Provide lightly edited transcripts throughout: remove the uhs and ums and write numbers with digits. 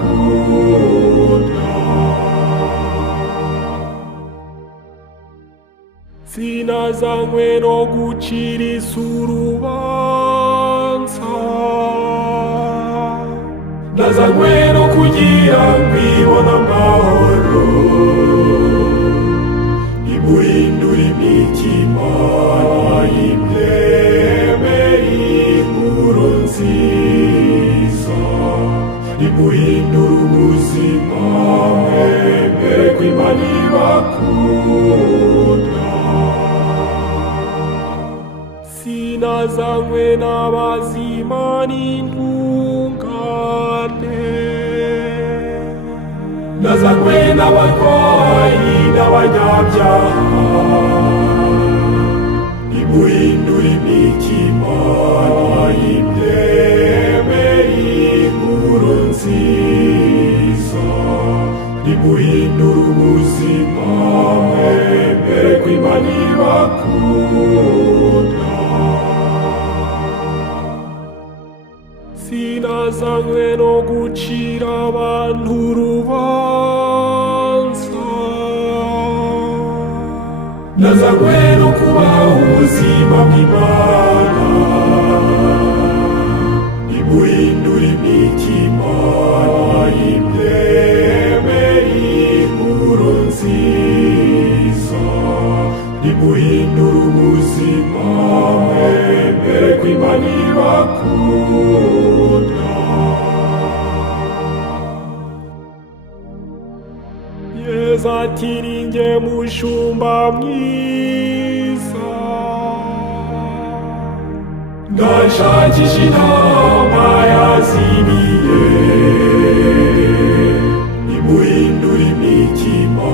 ibakunda. Sinazanywe no gucirisa urubanza, nazanywe no kugira ngo ibone amahoro, imuhindura imitima nayimwemere inkuru nziza, imuhindura ubuzima mwemere ko Imana ibakunda. Sinazanywe n'abazima n'intungane, nazanywe n'abarwayi n'abanyabyaha, imuhindura imitima nayimwemere inkuru nziza, imuhindura ubuzima mwemere ko Imana ibakunda. Sinazanywe no gucira abantu urubanza, nazanywe no kubaha ubuzima bw'Imana, imuhindura imitima nayimwemere inkuru nziza, imuhindura ubuzima mwemere ko Imana ibakunda. Yesu ati ni jye mushumba mwiza, ndashakisha intama yazimiye, imuhindura imitima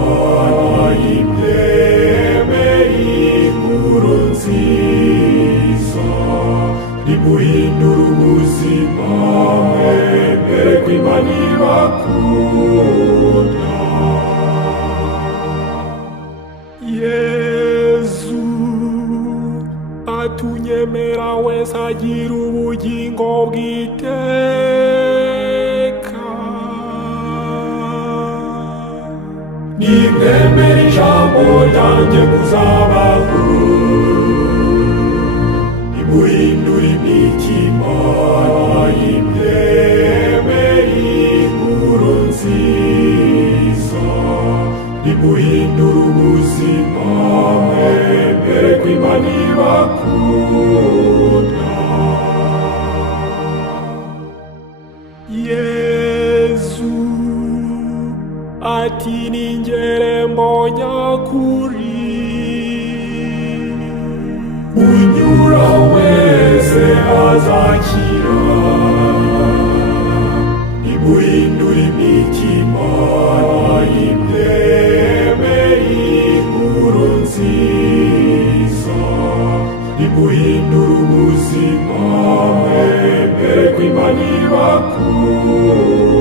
nayimwemere inkuru nziza, imuhindura ubuzima mwemere ko Imana ibakunda. Yesu atunyemera wese agira ubugingo bw'iteka, nimwemere ijambo ryanjye muzabaho, imuhindura imitima nayimwemere inkuru nziza, imuhindura ubuzima mwemere ko Imana ibakunda. Yesu ati ni jye rembo nyakuri, unyura wese azakira, imuhindura imitima nayimwemere inkuru nziza, imuhindura ubuzima mwemere ko Imana ibakunda.